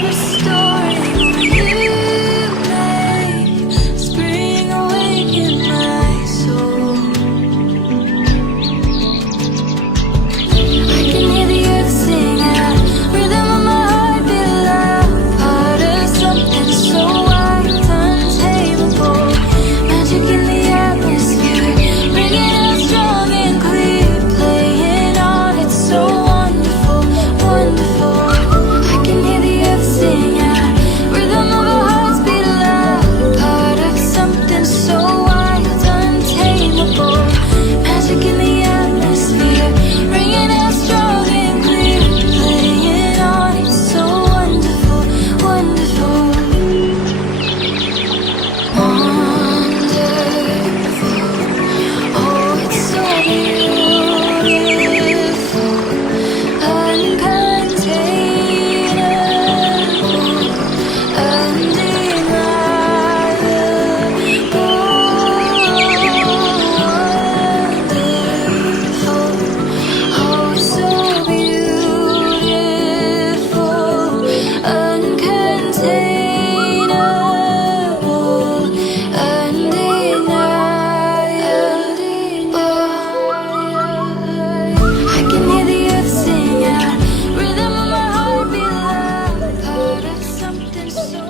the story you made, spring awake in my soul. I can hear the earth sing out, rhythm of my heart beat loud, part of something so wild, untamable, magic in the atmosphere, ringing out strong and clear, playing on, it's so wonderful, wonderful. I can hear the earth sing out, rhythm of our hearts beat loud, part of something so wild, untamable, magic in the atmosphere, ringing out strong and clear, playing on, it's so wonderful, wonderful, wonderful. Oh, it's so beautiful, uncontainable, undeniable, wonderful. Oh, it's so beautiful, uncontainable, undeniable. I can hear the earth sing out, rhythm of my heart beat loud, part of something so